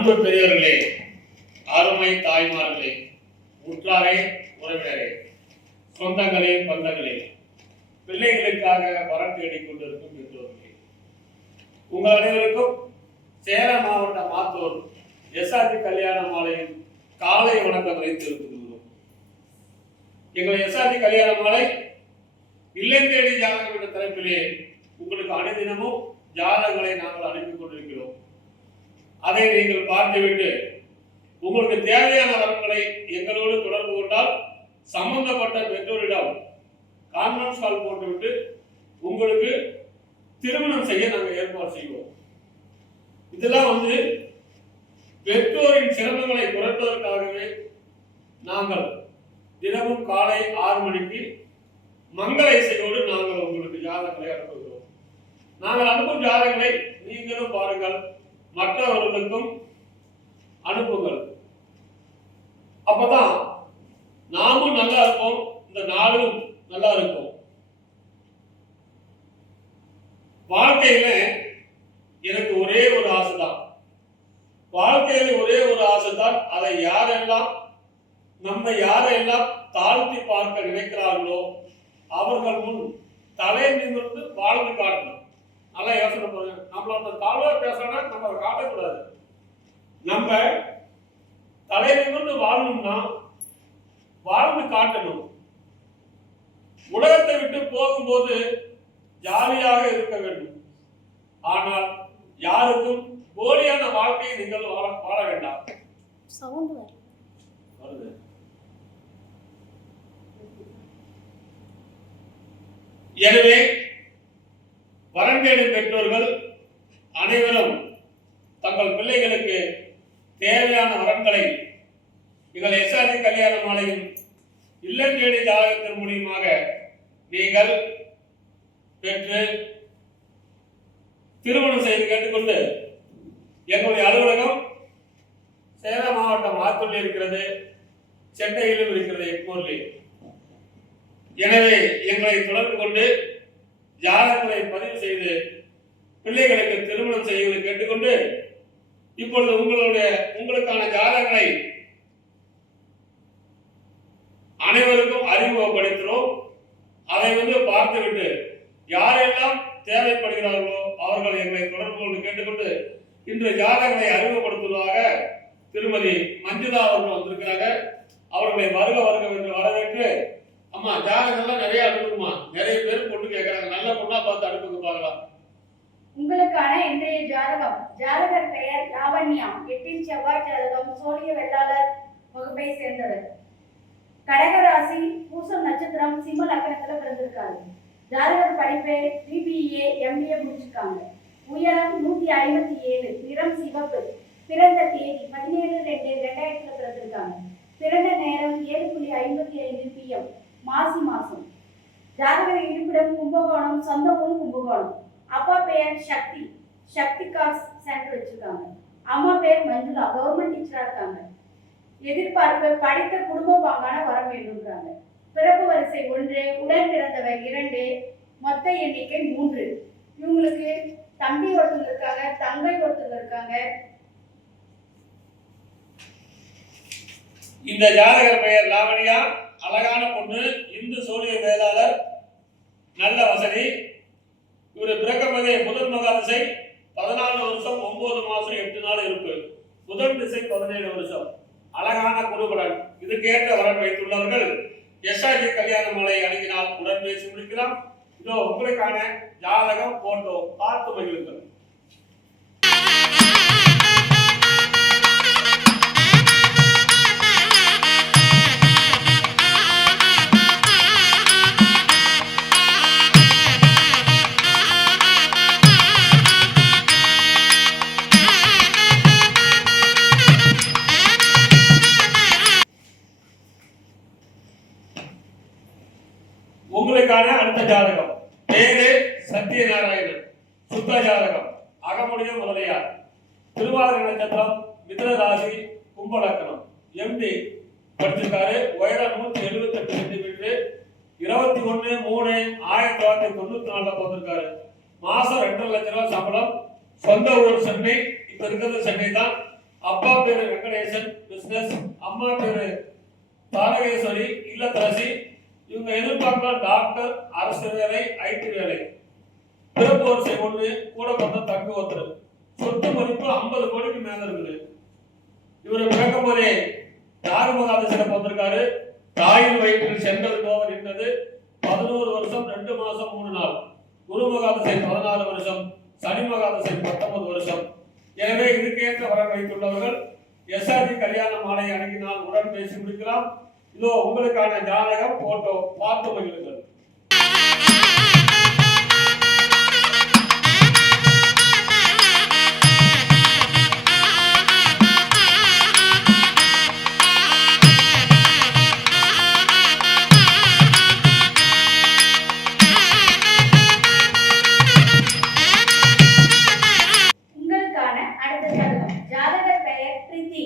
அன்பு பெரியவர்களே, அருமை தாய்மார்களே, உற்றாரே, உறவினரே, சொந்தங்களே, பந்தங்களே, பிள்ளைகளுக்காக வரம் தேடிக் கொண்டிருக்கும் பெற்றோர்களே, உங்கள் அனைவருக்கும் சேலம் மாவட்ட மாத்தூர் எஸ்ஆர்டி கல்யாண மாலையின் காலை வணக்கங்களை தெரிவித்துள்ளோம். எங்கள் எஸ்ஆர்டி கல்யாண மாலை இல்லம் தேடி ஜாதகம் என்ற தலைப்பிலே உங்களுக்கு அனுதினமும் ஜாதகங்களை நாங்கள் அனுப்பி கொண்டிருக்கிறோம். அதை நீங்கள் பார்த்துவிட்டு உங்களுக்கு தேவையான வரங்களை எங்களோடு தொடர்பு கொண்டால் சம்பந்தப்பட்ட பெற்றோரிடம் கான்ஃபரன்ஸ் கால் போட்டுவிட்டு உங்களுக்கு திருமணம் செய்ய நாங்கள் ஏற்பாடு செய்வோம். இதெல்லாம் பெற்றோரின் சிரமங்களை குறைப்பதற்காகவே நாங்கள் தினமும் காலை 6 மணிக்கு மங்கள இசையோடு நாங்கள் உங்களுக்கு ஜாதகங்களை அனுப்புகிறோம். நாங்கள் அனுப்பும் ஜாதகங்களை நீங்களும் பாருங்கள், மற்றவர்களுக்கும் அனுப்புங்கள். அப்பதான் நாமும் நல்லா இருப்போம், இந்த நாடும் நல்லா இருக்கும். வாழ்க்கையில எனக்கு ஒரே ஒரு ஆசைதான், வாழ்க்கையில ஒரே ஒரு ஆசைதான். அதை யாரெல்லாம் தாழ்த்தி பார்க்க நினைக்கிறார்களோ அவர்கள் முன் தலை நிமிர்ந்து வாழ்ந்து காட்டணும். நல்லா யோசனை பண்ணுங்க. நம்மளோட தாழ்வா பேசுறோம்னா நம்ம அதை காட்டக்கூடாது. நம்ம தலை நிமிர்ந்து வாழணும்னா வாழ்ந்து காட்டணும். உலகத்தை விட்டு போகும்போது ஜாலியாக இருக்க வேண்டும். ஆனால் யாருக்கும் போலியான வாழ்க்கையை நீங்கள் வாழ வேண்டாம். எனவே வரம் தேடும் பெற்றோர்கள் அனைவரும் தங்கள் பிள்ளைகளுக்கு தேவையான வரங்களை எங்கள் எஸ்ஆர்டி கல்யாண மாலையின் இல்லம் தேடி ஜாதகத்தின் மூலியமாக நீங்கள் பெற்று திருமணம் செய்து கேட்டுக்கொண்டு எங்களுடைய அலுவலகம் சேலம் மாவட்டம் மாத்தூரில் இருக்கிறது, சென்னையிலும் இருக்கிறது, எக்மூரில். எனவே எங்களை தொடர்பு கொண்டு ஜாதகங்களை பதிவு செய்து பிள்ளைகளுக்கு திருமணம் செய்வதை கேட்டுக்கொண்டு இப்பொழுது உங்களுக்கான ஜாதகங்களை அனைவருக்கும் அறிமுகப்படுத்துகிறோம். அதை பார்த்துவிட்டு யாரெல்லாம் தேவைப்படுகிறார்களோ அவர்கள் எங்களை தொடர்பு கொண்டு கேட்டுக்கொண்டு இன்று ஜாதகங்களை அறிமுகப்படுத்துவதாக திருமதி மஞ்சுளா அவர்கள் வந்திருக்கிறாங்க. அவர்களை வருக என்று வரவேற்று, அம்மா ஜாதகங்கள்லாம் நிறைய அனுப்புமா, நிறைய பேர் பொண்ணு கேட்கறாங்க, நல்ல பொண்ணா பார்த்து அனுப்புங்க பார்க்கலாம். உங்களுக்கான இன்றைய ஜாதகம். ஜாதகர் பெயர் லாவண்யா, 8 செவ்வாய் ஜாதகம், சோழிய வெள்ளாளர் வகுப்பை சேர்ந்தவர். கடகராசி, பூசம் நட்சத்திரம், சிம்ம லக்னத்துல பிறந்திருக்காரு. ஜாதகர் படிப்பு BBA MBA முடிச்சிருக்காங்க. உயரம் 157, நிறம் சிவப்பு. பிறந்த தேதி 17/2/2000 பிறந்திருக்காங்க. பிறந்த நேரம் 7:55 PM, மாசி மாசம். ஜாதகர் இருப்பிடம் கும்பகோணம், சொந்த ஊர் கும்பகோணம். அப்பா பெயர் சக்தி கார்ஸ் சென்டர் வச்சிருக்காங்க. அம்மா பேர் மஞ்சுளா, கவர்மெண்ட் டீச்சரா இருக்காங்க. எதிர்பார்ப்பு படித்த குடும்ப பாங்கான வரம் வேண்டும்ன்றாங்க. பிறப்பு வரிசை 1, உடன் பிறந்தவர் 2, மொத்த எண்ணிக்கை 3. இவங்களுக்கு தம்பி ஒருத்தங்க இருக்காங்க, தங்கை ஒருத்தங்க இருக்காங்க. இந்த ஜாதகர் பெயர் லாவண்யா, அழகான பொண்ணு, இந்து சோழிய வேளாளர், நல்ல வசதி. இவர் பிறக்கமதே புதன் மகாதிசை 14 வருஷம் 9 மாசம் 8 நாள் இருப்பு. புதன் திசை 17 வருஷம். அழகான குருபலன். இதுக்கேற்ற வரம் வைத்துள்ளவர்கள் எஸ்ஆர்டி கல்யாண மாலை அணுகினால் உடன் பேசி முடிக்கலாம். இதோ உங்களுக்கான ஜாதகம் போட்டோ பார்த்து மகிழுங்கள். உங்களுக்கான அடுத்த ஜாதகம் பேரு சத்யநாராயணன், சுத்த ஜாதகம், அகமுடைய முதலியார், திருவாதிரை நட்சத்திரம், மிதுன ராசி, கும்பலக்கணம், MD படிச்சிருக்காரு. உயரம் 178 சென்டிமீட்டர், 21/3/1994 பிறந்திருக்காரு. மாசம் 2.5 லட்சம் ரூபாய் சம்பளம். சொந்த ஊர் சென்னை, இப்ப இருக்கிறது சென்னை தான். அப்பா பேரு வெங்கடேசன் பிசினஸ், அம்மா பேரு தாரகேஸ்வரி இல்லத்தரசி. இவங்க எதிர்பார்க்கலாம் டாக்டர், அரசு வேலை, ஐடி வேலை. பிறப்பு வரிசை 1, கூட பிறந்த தங்கு ஒருத்தர். சொத்து மதிப்பு 50 கோடிக்கு மேல இருக்குது. இவரு பிறக்கும் போதே யாகமகாதசையில பிறந்திருக்காரு. தாயின் வயிற்றில் சென்றது போக நின்றது 11 வருஷம் 2 மாசம் 3 நாள். குரு மகாதசை 14 வருஷம், சனி மகாதசை 19 வருஷம். எனவே இதுக்கேற்ற வரம் வைத்துள்ளவர்கள் எஸ்ஆர்ஜி கல்யாண மாலை அணுகினால் உடன் பேசி முடிக்கலாம். இதோ உங்களுக்கான ஜாதகம் போட்டோ பார்த்து மகிழுங்கள். உங்களுக்கான அடுத்த ஜாதகம். ஜாதகர் பெயர் பிரீத்தி.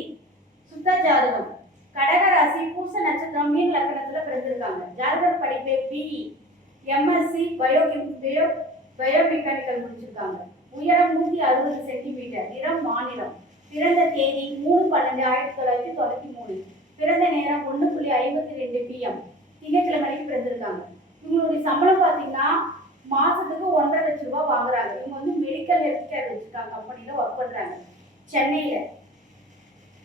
சுத்த ஜாதகம். கடகராசி, பூச நட்சத்திரம், மீன் லக்னத்துல பிறந்திருக்காங்க. ஜாதகர் படிப்பை பிஇ, எம்எஸ்சி பயோமெக்கானிக்கல் முடிச்சிருக்காங்க. உயரம் 160 சென்டிமீட்டர். நிறம் மாநிலம். பிறந்த தேதி 3/12/1993. பிறந்த நேரம் 1:52 PM. திங்கட்கிழமைக்கு பிறந்திருக்காங்க. இவங்களுடைய சம்பளம் பார்த்தீங்கன்னா மாசத்துக்கு 1.5 லட்சம் ரூபாய் வாங்குறாங்க. இவங்க வந்து மெடிக்கல் ஹெல்த் கேர் வச்சிருக்காங்க, கம்பெனில ஒர்க் பண்றாங்க சென்னையில.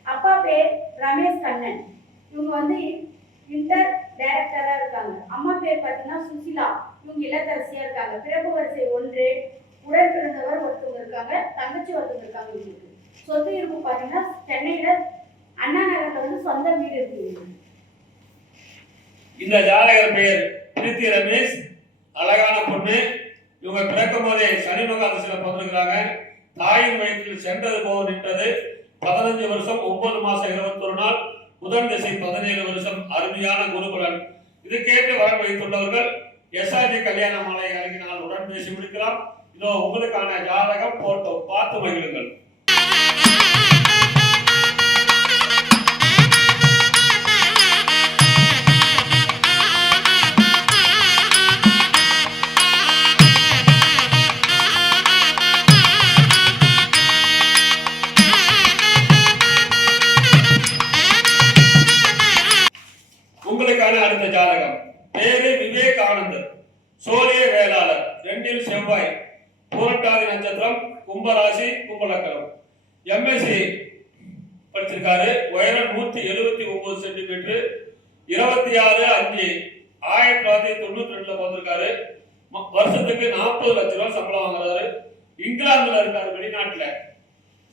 அப்பா பேர் ரமேஷ் கண்ணன். இவங்க வந்து இன்டர் டைரக்டரா இருக்காங்க. அம்மா பேர் பார்த்தீங்கன்னா சுசிலா. இவங்க இல்லத்தரசியா இருக்காங்க. பிறப்பு வரிசை 1, உடன் பிறந்தவர் ஒருத்தவங்க இருக்காங்க, தங்கச்சி ஒருத்தவங்க இருக்காங்க. இவங்களுக்கு சொத்து இருப்பு பார்த்தீங்கன்னா சென்னையில அண்ணா நகர்ல வந்து சொந்த வீடு இருக்கு. இந்த ஜாதகர் பெயர் பிரீத்தி ரமேஷ். அழகான பொண்ணு. இவங்க பிறக்கும் போதே சனி மகாதசையில பிறந்திருக்கிறாங்க. தாயின் வயிற்றில் சென்றது போக நின்றது 15 வருஷம் 9 மாசம் 21 நாள். புதன் திசை 17 வருஷம். அருமையான குருபலன். இதுக்கேற்ற வரம் வைத்துள்ளவர்கள் எஸ்ஆர்ஜி கல்யாண மாலை அணுகினால் உடன் பேசி முடிக்கலாம். இதோ உங்களுக்கான ஜாதகம் போட்டோ பார்த்து மகிழுங்கள். உங்களுக்கான அடுத்த ஜாதகம். பேரு விவேகானந்தர். சோழிய வேளாளர். 2இல் செவ்வாய். பூரட்டாதி நட்சத்திரம். கும்பராசி, கும்பலக்கணம். எம்எஸ்சி படிச்சிருக்காரு. உயரம் 179 சென்டிமீட்டர். 26/5/1992 பிறந்திருக்காரு. வருஷத்துக்கு 40 லட்சம் ரூபாய் சம்பளம் வாங்குறாரு. இங்கிலாந்துல இருக்காரு, வெளிநாட்டுல.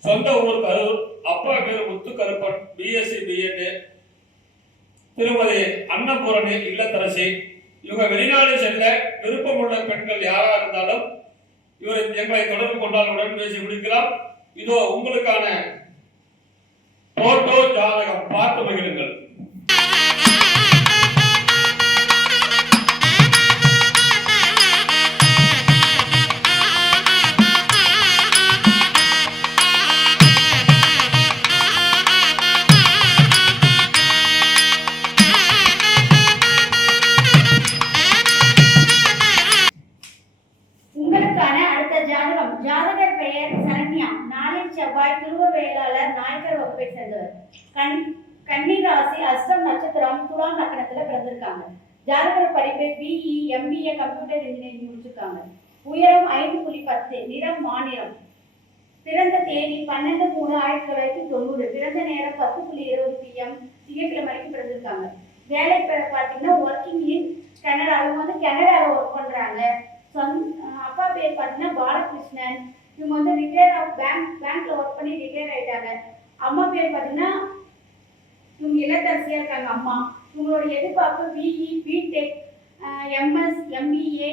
சொந்த ஊர் கரூர். அப்பா பேரு முத்துக்கருப்பன். BSc BEd. திருமதி அன்னபூரணி இல்லத்தரசி. இவங்க வெளிநாடு செல்ல விருப்பமுள்ள பெண்கள் யாரா இருந்தாலும் இவர் எங்களை தொடர்பு கொண்டால் உடன் பேசி முடிக்கலாம். இதோ உங்களுக்கான போட்டோ ஜாதகம் பார்த்து மகிழுங்கள். உங்களுக்கான அடுத்த ஜாதகம். ஜாதகர் பெயர் சரண்யா. 4இல் செவ்வாய். துருவ வேளாளர், நாயக்கர் வகுப்பை சேர்ந்தவர். கன்னிராசி, அஸ்தம் நட்சத்திரம், துலாம் லக்னத்துல பிறந்திருக்காங்க. ஜாதகர் படிப்பை பிஇ, எம்பிஏ கம்ப்யூட்டர் இன்ஜினியரிங் முடிச்சிருக்காங்க. உயரம் 5.10. நிறம் மாநிலம். பிறந்த தேதி 12/3/1990. பிறந்த நேரம் 10:20 PM. திங்கட்கிழமைக்கு பிறந்திருக்காங்க. வேலை பார்த்தீங்கன்னா ஒர்க்கிங் இன் கனடா. இவங்க வந்து கனடாவில் ஒர்க் பண்றாங்க. அப்பா பேர் பார்த்தீங்கன்னா பாலகிருஷ்ணன். இவங்க வந்து ரிட்டையர் ஆஃப் பேங்க்ல ஒர்க் பண்ணி ரிட்டையர் ஆயிட்டாங்க. அம்மா பேர் பார்த்தீங்கன்னா இவங்க இல்லத்தரசியா இருக்காங்க. அம்மா இவங்களோட எதிர்பார்ப்பு பிஇ, பிடெக், எம்எஸ், எம்பிஏ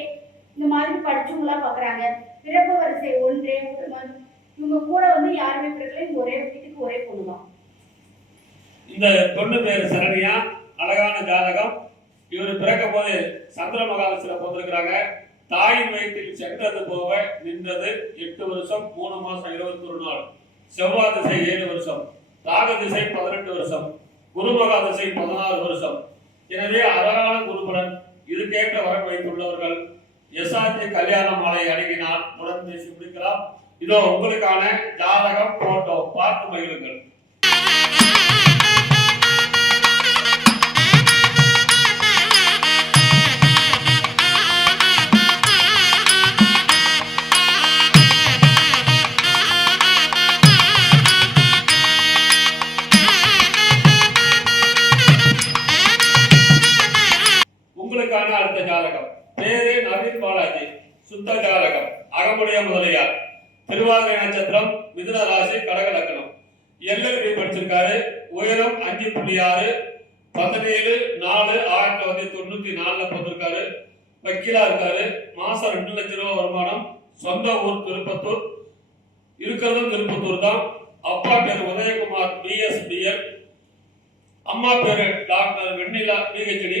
இந்த மாதிரி படிச்சவங்களா பார்க்குறாங்க. பிறப்பு வரிசை 1. இவங்க கூட வந்து யாருமே பிறகு ஒரே வீட்டுக்கு ஒரே பொண்ணு தான். இந்த பொண்ணு பேர் சரண்யா. அழகான ஜாதகம். இவர் பிறக்கும் போது சந்திர மகாதசையில பிறந்திருக்கிறாங்க. தாயின் வயிற்றில் சென்றது போக நின்றது 8 வருஷம் 3 மாசம் 21 நாள். செவ்வாய் திசை 7 வருஷம். ராக திசை 18 வருஷம். குரு மகாதசை 16 வருஷம். எனவே அழகான குருபலன். இதுக்கேற்ற வரம் வைத்துள்ளவர்கள் எஸ்ஆர்ஜி கல்யாண மாலை அணுகினால் உடன் பேசி முடிக்கலாம். இதோ உங்களுக்கான ஜாதகம் போட்டோ பார்த்து மகிழுங்கள். திருவாதிரை நட்சத்திரம், மிதுன ராசி, கடக லக்னம். LLB படிச்சிருக்காரு. உயரம் 5.6, 17/4/1994 பிறந்திருக்காரு. வக்கீலா இருக்காரு. மாசம் 2 லட்சம் ரூபாய் வருமானம். சொந்த ஊர் திருப்பத்தூர். இருக்கிறதும் திருப்பத்தூர் தான். அப்பா பேர் உதயகுமார், BSBL. அம்மா பேரு டாக்டர் வெண்ணிலா, PhD.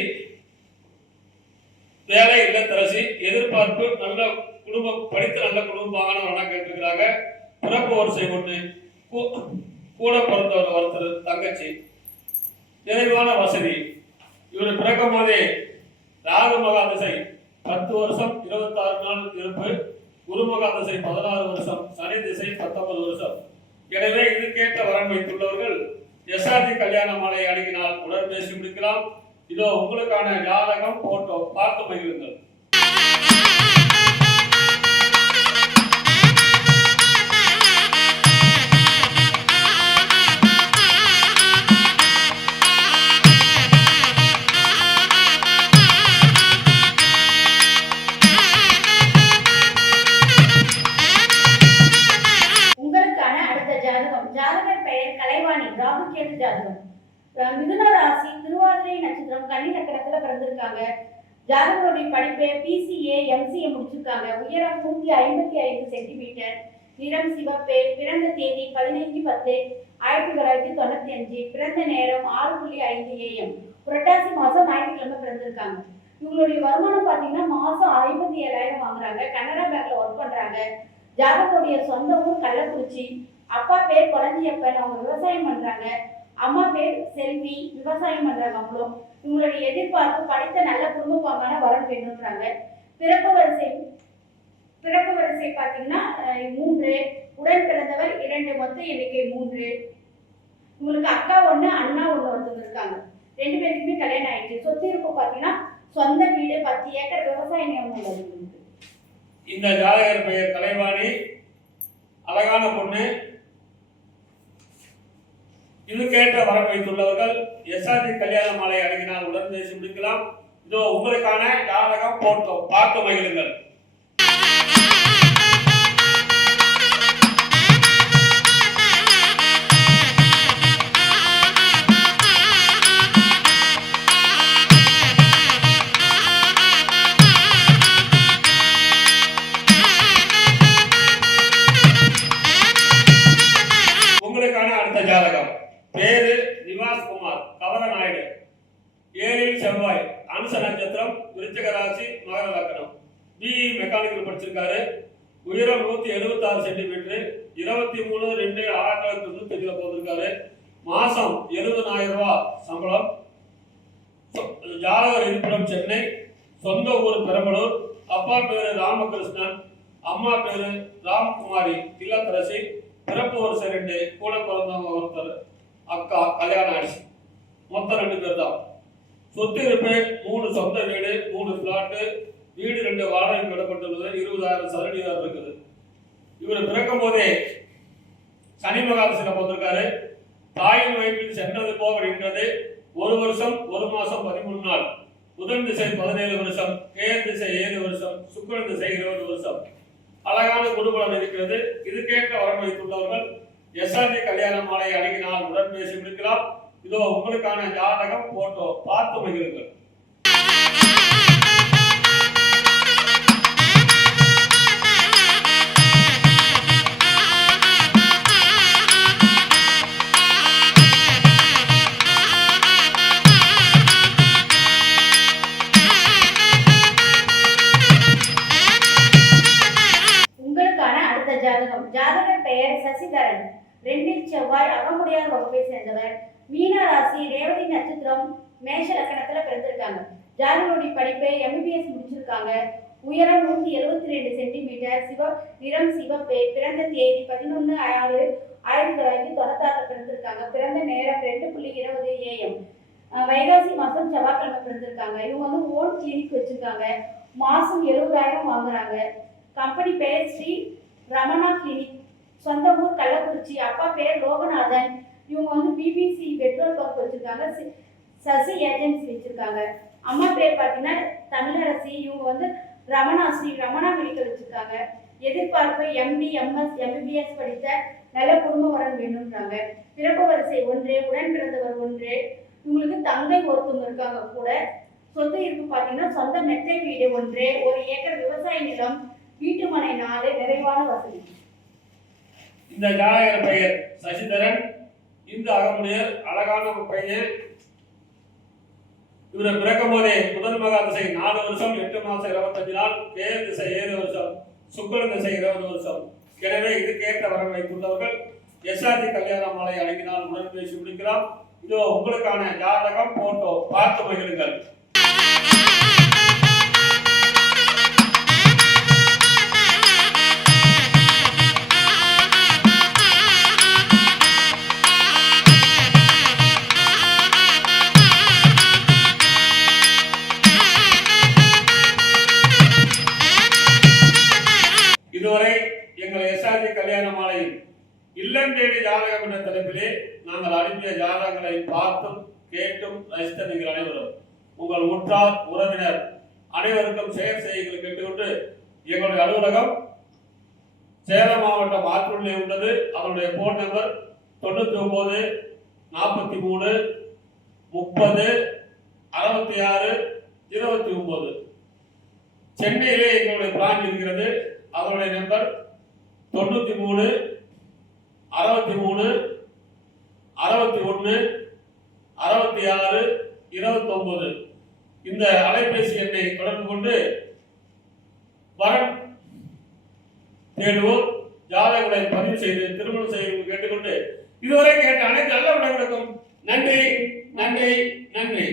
வேலை இல்லத்தரசி. எதிர்பார்ப்பு நல்ல குடும்பம், படித்து நல்ல குடும்பம் வாகனம் கேட்டிருக்கிறாங்க. பிறப்பு வரிசை 1, கூட பிறந்தவர் ஒருத்தர், தங்கச்சி. நிறைவான வசதி. இவர் பிறக்கும் போதே ராகு மகா திசை 10 வருஷம் 26 நாள் இருப்பு. குரு மகா திசை 16 வருஷம். சனி திசை 19 வருஷம். எனவே இதுக்கேற்ற வரன் வைத்துள்ளவர்கள் SRG கல்யாண மாலை அணுகினால் உடன் பேசி முடிக்கலாம். இதோ உங்களுக்கான ஜாதகம், போட்டோ பார்த்து மகிழுங்கள். உங்களுக்கான அடுத்த ஜாதகம். ஜாதகர் பெயர் கலைவாணி, ராகு கேது ஜாதகம். மிதுன ராசி, திருவாதிரை நட்சத்திரம், கன்னி லக்னத்துல பிறந்திருக்காங்க. ஜாதகருடைய படிப்பு PCA, MCA முடிச்சிருக்காங்க. உயரம் 155 சென்டிமீட்டர். நிறம் சிவப்பு. பிறந்த தேதி 15/10/1995. பிறந்த நேரம் 6:05 AM. புரட்டாசி மாசம் ஞாயிற்றுக்கிழமை பிறந்திருக்காங்க. இவங்களுடைய வருமானம் பார்த்தீங்கன்னா மாசம் 57,000 வாங்குறாங்க. கனரா பேங்க்ல ஒர்க் பண்றாங்க. ஜாதகருடைய சொந்த ஊர் கள்ளக்குறிச்சி. அப்பா பேர் கொளஞ்சியப்பன், அவங்க விவசாயம் பண்றாங்க. அம்மா பேர் செல்வி, விவசாயம் பண்றாங்க அவங்களும். இவங்களுடைய எதிர்பார்ப்பு படித்த நல்ல குடும்ப பாங்கான வரன் வேணும்ன்றாங்க. பிறப்பு வரிசை பார்த்தீங்கன்னா 3, உடன் பிறந்தவர் 2, மொத்த எண்ணிக்கை 3. உங்களுக்கு அக்கா 1, அண்ணா 1 ஒருத்தவங்க இருக்காங்க. 2 பேருக்குமே கல்யாணம் ஆயிடுச்சு. சொத்து இருப்பு பார்த்தீங்கன்னா சொந்த வீடு, 10 ஏக்கர் விவசாய நிலம் உள்ளது. இந்த ஜாதகர் பெயர் கலைவாணி, அழகான பொண்ணு. இதுக்கேற்ற வரன் வைத்துள்ளவர்கள் SRG கல்யாண மாலை அணுகினால் உடன் பேசி முடிக்கலாம். இதோ உங்களுக்கான ஜாதகம், போட்டோ பார்த்து மகிழுங்கள். உங்களுக்கான அடுத்த ஜாதகம். பேரு நிவாஸ் குமார், கவரநாயுடு. 7 செவ்வாய், அனுச நட்சத்திரம், விருச்சிக ராசி, மகர லக்னம். BE மெக்கானிக்கல் படிச்சிருக்காரு. உயரம் 176 சென்டிமீட்டர். 23/2/1995 பிறந்திருக்காரு. மாசம் 70,000 ரூபாய் சம்பளம். ஜாதகர் இருப்பிடம் சென்னை. சொந்த ஊர் பெரம்பலூர். அப்பா பேரு ராமகிருஷ்ணன், அம்மா பேரு ராம்குமாரி, இல்லத்தரசி. பிறப்பு வரிசை 2, கூட பிறந்தவங்க ஒருத்தர், அக்கா, கல்யாணம் ஆயிடுச்சு. மொத்தம் 2 பேர் தான். சொத்து இருப்பு 3 சொந்த வீடு, 3 பிளாட்டு, வீடு 2 வாடகை விடப்பட்டுள்ளது. 20,000 சதுரடி இருக்குது. இவர் பிறக்கும் போதே சனி மகாதசில பிறந்திருக்காரு. தாயின் வயிற்றில் சென்றது போக நின்றது 1 வருஷம் 1 மாசம் 13 நாள். புதன் திசை 17 வருஷம், கேது திசை 7 வருஷம், சுக்கிரன் திசை 20 வருஷம். அழகான குடும்பம் இருக்கிறது. இதுக்கேற்ற வரன் வைத்துள்ளவர்கள் SRG கல்யாண மாலை அணுகினால் உடன் பேசி முடிக்கலாம். இதோ உங்களுக்கான ஜாதகம், போட்டோ பார்த்து மகிழுங்கள். உங்களுக்கான அடுத்த ஜாதகம். ஜாதகர் பெயர் சசிதரன், 2 செவ்வாய், அகமுடையார் வகுப்பை சேர்ந்தவர். மீன ராசி, ரேவதி நட்சத்திரம், மேஷ லக்னத்துல பிறந்திருக்காங்க. ஜாதகருடைய படிப்பை MBBS முடிச்சிருக்காங்க. உயரம் 172 சென்டிமீட்டர். நிறம் சிவப்பு. பிறந்த தேதி 11/6/1996 பிறந்திருக்காங்க. பிறந்த நேரம் 2:20 AM. வைகாசி மாசம் செவ்வாய்க்கிழமை பிறந்திருக்காங்க. இவங்க ஓன் கிளினிக் வச்சிருக்காங்க. மாசம் 70,000 வாங்குறாங்க. கம்பெனி பேர் ஸ்ரீ ரமணா கிளினிக். சொந்த ஊர் கள்ளக்குறிச்சி. அப்பா பேர் லோகநாதன். இவங்க BBC பெட்ரோல் பங்க் வச்சிருக்காங்க. சசி ஏஜென்சி வச்சிருக்காங்க. அம்மா பேர் பார்த்தீங்கன்னா தமிழரசி. இவங்க ரமணா, ஸ்ரீ ரமணா மெடிக்கல் வச்சிருக்காங்க. எதிர்பார்ப்பு MD MS MBBS படித்த நல்ல குடும்ப வரன் வேணும்ன்றாங்க. பிறப்பு வரிசை 1, உடன் பிறந்தவர் 1, உங்களுக்கு தங்கை ஒருத்தவங்க இருக்காங்க கூட. சொத்து இருக்கு பார்த்தீங்கன்னா சொந்த மெத்தை வீடு 1, 1 ஏக்கர் விவசாய நிலம், வீட்டு மனை 4, நிறைவான வசதி. இந்த ஜாதகர் பெயர் சசிதரன், இந்து அகமுடையர், அழகான பையன். இவரை பிறக்கும் போதே முதல் மகா திசை 4 வருஷம் 8 மாசம் 25 நாள், கேது திசை 7 வருஷம், சுக்கிரன் திசை 20 வருஷம். எனவே இதுக்கேற்ற வரன் வைத்துள்ளவர்கள் எஸ்ஆர்டி கல்யாண மாலை அடங்கினால் உடன் பேசி முடிக்கலாம். இதோ உங்களுக்கான ஜாதகம் போட்டோ பார்த்து மகிழுங்கள். இதுவரை எங்கள் எஸ்ஆர்டி கல்யாண மாலையில் இல்லம் தேடி ஜாதகம் என்ற தலைப்பிலே நாங்கள் அனுப்பிய ஜாதகங்களை பார்த்தும் கேட்டும் ரசித்த நீங்கள் அனைவரும் உங்கள் உற்றார் உறவினர் அனைவருக்கும் ஷேர் செய்யுங்கள் கேட்டுக்கொண்டு, எங்களுடைய அலுவலகம் சேலம் மாவட்டம் ஆத்தூரிலே உள்ளது. அதனுடைய போன் நம்பர் 99 43 30 66 29. சென்னையிலே எங்களுடைய பிரான்ச் இருக்கிறது. அதனுடைய நம்பர் 93 63 61 66 29. இந்த அலைபேசி எண்ணை தொடர்பு கொண்டு வரன் தேடுவோர், ஜாதகங்களை பதிவு செய்து திருமணம் செய்து கேட்டுக்கொண்டு இதுவரை கேட்ட அனைத்து நல்ல விடங்களுக்கும் நன்றி நன்றி நன்றி.